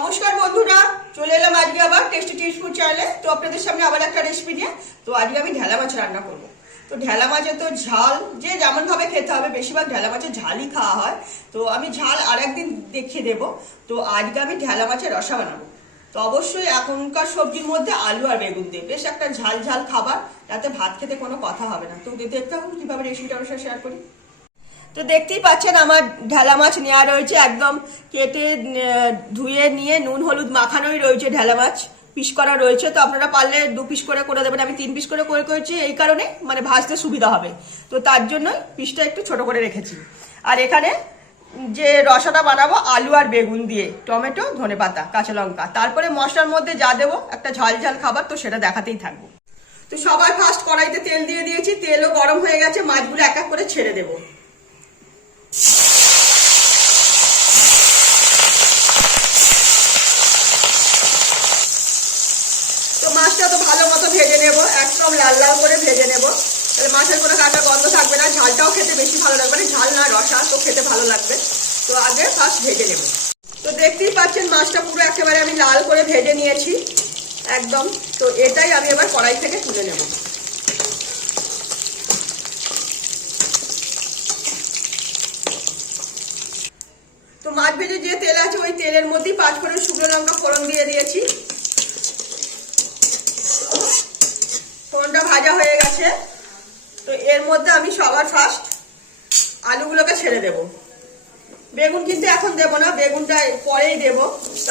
নমস্কার বন্ধুরা, চলে এলাম আজকে আবার টেস্টি টিপস ফুড চ্যানেলে তো আপনাদের সামনে আবার একটা রেসিপি নিয়ে। তো আজকে আমি ঢেলা মাছ রান্না করব। তো ঢেলা মাছে তো ঝাল, যে যেমন ভাবে খেতে হবে, বেশিরভাগ ঢেলা মাছের ঝালই খাওয়া হয়। তো আমি ঝাল আর একদিন দেখিয়ে দেবো। তো আজকে আমি ঢেলা মাছের রসা বানাবো। তো অবশ্যই এখনকার সবজির মধ্যে আলু আর বেগুন দিয়ে। বেশ একটা ঝাল ঝাল খাবার, যাতে ভাত খেতে কোনো কথা হবে না। তো দেখতে হবে কীভাবে রেসিপিটা অবশ্যই শেয়ার করি। তো দেখতেই পাচ্ছেন আমার ঢেলা মাছ নেওয়া রয়েছে একদম কেটে ধুয়ে নিয়ে নুন, হলুদ মাখানোই রয়েছে ঢেলা মাছ, পিস করা রয়েছে। তো আপনারা পারলে দু পিস করে করে দেবেন। আমি তিন পিস করে করে করেছি এই কারণে মানে ভাজতে সুবিধা হবে। তো তার জন্যই পিসটা একটু ছোট করে রেখেছি। আর এখানে যে রসাটা বানাবো, আলু আর বেগুন দিয়ে, টমেটো, ধনে পাতা, কাঁচা লঙ্কা। তারপরে মশলার মধ্যে যা দেবো, একটা ঝাল ঝাল খাবার, তো সেটা দেখাতেই থাকব। তো সবার ফার্স্ট কড়াইতে তেল দিয়ে দিয়েছি। তেলও গরম হয়ে গেছে, মাছগুলো এক এক করে ছেড়ে দেবো তো মাছটা তো ভালো মতো ভেজে নেব, একদম লাল লাল করে ভেজে নেব। তাহলে মাছের কোনো কাঁচা গন্ধ থাকবে না, ঝালটাও খেতে বেশি ভালো লাগবে না ঝাল না, রসা তো খেতে ভালো লাগবে। তো আগে ফার্স্ট ভেজে নেব। তো দেখতেই পাচ্ছেন মাছটা পুরো একেবারে আমি লাল করে ভেজে নিয়েছি, একদম। তো এটাই আমি এবার কড়াই থেকে তুলে নেব। তো মাছ ভেজে যে তেল আছে, ওই তেলের মধ্যেই পাঁচ ফোড়ন শুকনো লঙ্কা ফোড়ন দিয়ে দিয়েছি ফোড়নটা ভাজা হয়ে গেছে তো এর মধ্যে আমি সবার ফার্স্ট আলুগুলোকে ছেড়ে দেব। বেগুন কিন্তু এখন দেব না, বেগুনটা পরেই দেব।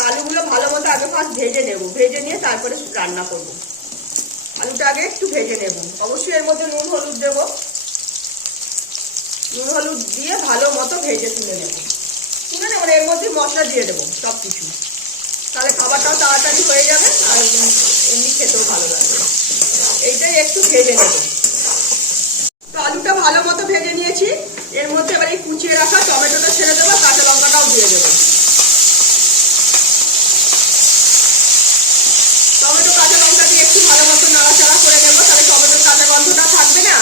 আলুগুলো ভালো মতো আগে ফার্স্ট ভেজে নেব। ভেজে নিয়ে তারপরে রান্না করব। আলুটা আগে একটু ভেজে নেব। অবশ্যই এর মধ্যে নুন, হলুদ দেব। নুন, হলুদ দিয়ে ভালো মতো ভেজে তুলে নেব। তুলে নেব এর মধ্যে মশলা দিয়ে দেবো সব কিছু তাহলে খাবারটাও তাড়াতাড়ি হয়ে যাবে আর এমনি খেতেও ভালো লাগবে। এইটাই একটু ভেজে নেব তো আলুটা ভালো মতো ভেজে নিয়েছি এর মধ্যে এবার এই কুচিয়ে রাখা টমেটোটা ছেড়ে দেবো কাঁচা লঙ্কাটাও দিয়ে দেবো টমেটো কাঁচা লঙ্কা দিয়ে একটু ভালো মতো নাড়াচাড়া করে নেব তাহলে টমেটোর কাঁচা গন্ধটা থাকবে না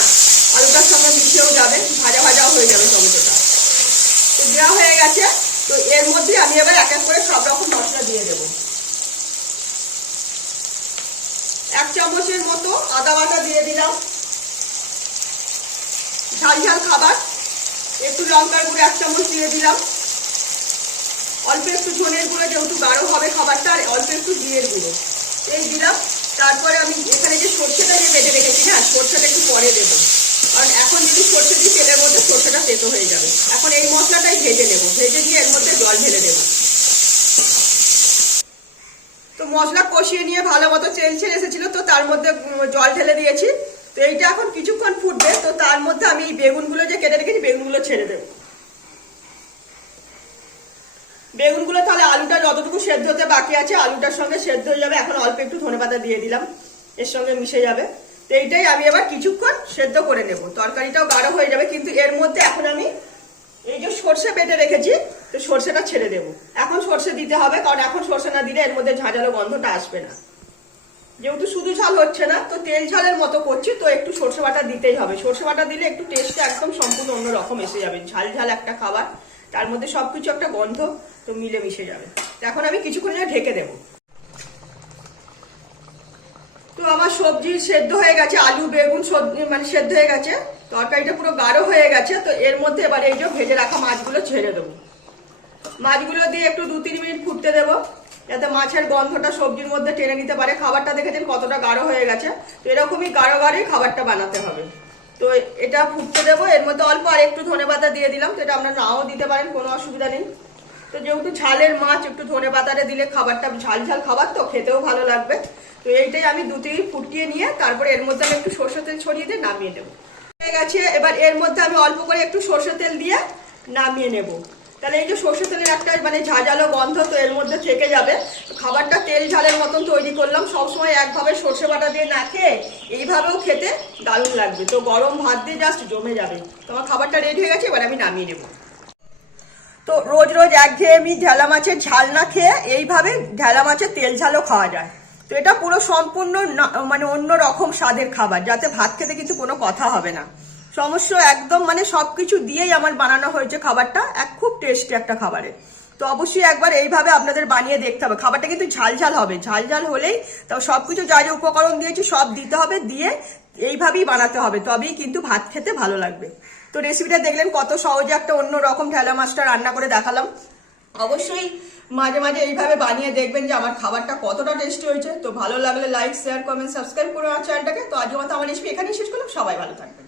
আলুটার সঙ্গে মিশিয়েও যাবে ভাজা ভাজাও হয়ে যাবে টমেটোটা তো দেওয়া হয়ে গেছে, তো এর মধ্যে আমি এবার এক এক করে সব রকম মশলা দিয়ে দেবো। এক চামচের মতো আদা বাটা দিয়ে দিলাম। ঝাল ঝাল খাবার, একটু লঙ্কার গুঁড়ো এক চামচ দিয়ে দিলাম। অল্প একটু ধনের গুঁড়ো যেহেতু গাঢ় হবে খাবারটা, আর অল্প একটু জিরের গুঁড়ো। এই দিলাম। তারপরে আমি এখানে যে সর্ষেটা যে বেঁধে রেখেছি না সর্ষেটা একটু পরে দেবো কারণ এখন যদি সর্ষে দিই তেলের মধ্যে সর্ষেটা তেতো হয়ে যাবে। এখন এই মশলাটাই ভেজে নেব। ভেজে দিয়ে এর মধ্যে জল ঢেলে দেবো। তো মশলা কষিয়ে নিয়ে ভালো মতো তেল ছেড়ে এসেছিল, তো তার মধ্যে জল ঢেলে দিয়েছি। তো এইটা এখন কিছুক্ষণ ফুটবে, তো তার মধ্যে আমি এই বেগুনগুলো যে কেটে রেখেছি, বেগুনগুলো ছেড়ে দেবো। বেগুনগুলো তাহলে আলুটা যতটুকু সেদ্ধ হতে বাকি আছে, আলুটার সঙ্গে সেদ্ধ হয়ে যাবে। এখন অল্প একটু ধনেপাতা দিয়ে দিলাম। এর সঙ্গে মিশে যাবে। তো এইটাই আমি এবার কিছুক্ষণ সেদ্ধ করে নেব। তরকারিটাও গাঢ় হয়ে যাবে, কিন্তু এর মধ্যে এখন আমি এই যে সর্ষে বেটে রেখেছি, তো সর্ষেটা ছেড়ে দেবো। এখন সর্ষে দিতে হবে, কারণ এখন সর্ষে না দিলে এর মধ্যে ঝাঁঝালো গন্ধটা আসবে না। যেহেতু শুধু ঝাল হচ্ছে না, তো তেল ঝালের মতো করছি, তো একটু সর্ষে বাটা দিতেই হবে। সর্ষে বাটা দিলে একটু টেস্টটা একদম সম্পূর্ণ অন্যরকম এসে যাবে। ঝাল ঝাল একটা খাবার, তার মধ্যে সবকিছু একটা গন্ধ, তো মিলে মিশে যাবে এখন আমি কিছুক্ষণ ঢেকে দেবো। আমার সবজি সেদ্ধ হয়ে গেছে, আলু, বেগুন সবজি মানে সেদ্ধ হয়ে গেছে। তরকারিটা পুরো গাঢ় হয়ে গেছে, তো এর মধ্যে এবার এই যে ভেজে রাখা মাছগুলো ছেড়ে দেবো। মাছগুলো দিয়ে একটু দু তিন মিনিট ফুটতে দেবো, যাতে মাছের গন্ধটা সবজির মধ্যে টেনে নিতে পারে। খাবারটা দেখেছেন কতটা গাঢ় হয়ে গেছে, তো এরকমই গাঢ় গাঢ়ই খাবারটা বানাতে হবে। তো এটা ফুটতে দেবো, এর মধ্যে অল্প আর একটু ধনে পাতা দিয়ে দিলাম, তো এটা আপনারা নাও দিতে পারেন, কোনো অসুবিধা নেই। তো যেহেতু ঝালের মাছ একটু ধনে পাতাটা দিলে খাবারটা ঝাল ঝাল খাবার তো খেতেও ভালো লাগবে। তো এইটাই আমি দু তিন ফুটিয়ে নিয়ে তারপরে এর মধ্যে আমি একটু সর্ষে তেল ছড়িয়ে দিয়ে নামিয়ে নেব। হয়ে গেছে, এবার এর মধ্যে আমি অল্প করে একটু সর্ষে তেল দিয়ে নামিয়ে নেব। তাহলে এই যে সর্ষে তেলের একটা মানে ঝাঁঝালো গন্ধ তো এর মধ্যে থেকে যাবে। খাবারটা তেল ঝালের মতন তৈরি করলাম, সবসময় একভাবে সর্ষে বাটা দিয়ে না খেয়ে এইভাবেও খেতে দারুণ লাগবে। তো গরম ভাত দিয়ে জাস্ট জমে যাবে। তো আমার খাবারটা রেডি হয়ে গেছে, এবার আমি নামিয়ে নেব। তো রোজ রোজ একঘেয়েমি ঢেলা মাছের ঝাল না খেয়ে এইভাবে ঢেলা মাছের তেল ঝালও খাওয়া যায়। তো এটা পুরো সম্পূর্ণ মানে অন্য রকম স্বাদের খাবার, যাতে ভাত খেতে কিন্তু কোনো কথা হবে না। সমস্ত একদম মানে সবকিছু দিয়েই আমার বানানো হয়েছে খাবারটা, এক খুব টেস্টি একটা খাবারের। তো অবশ্যই একবার এইভাবে আপনাদের বানিয়ে দেখতে হবে। খাবারটা কিন্তু ঝাল ঝাল হবে, ঝাল ঝাল হলেই তাও সবকিছু যা যা উপকরণ দিয়েছি সব দিতে হবে, দিয়ে এইভাবেই বানাতে হবে, তবেই কিন্তু ভাত খেতে ভালো লাগবে। তো রেসিপিটা দেখলেন কত সহজে একটা অন্য রকম ঢেলা মাছটা রান্না করে দেখালাম। অবশ্যই মাঝে মাঝে এইভাবে বানিয়ে দেখবেন যে আমার খাবারটা কতটা টেস্টি হয়েছে। তো ভালো লাগলে লাইক শেয়ার কমেন্ট সাবস্ক্রাইব করুন আমার চ্যানেলটাকে তো আজকে মতো আমার রেসিপি এখানেই শেষ করলাম। সবাই ভালো থাকবেন।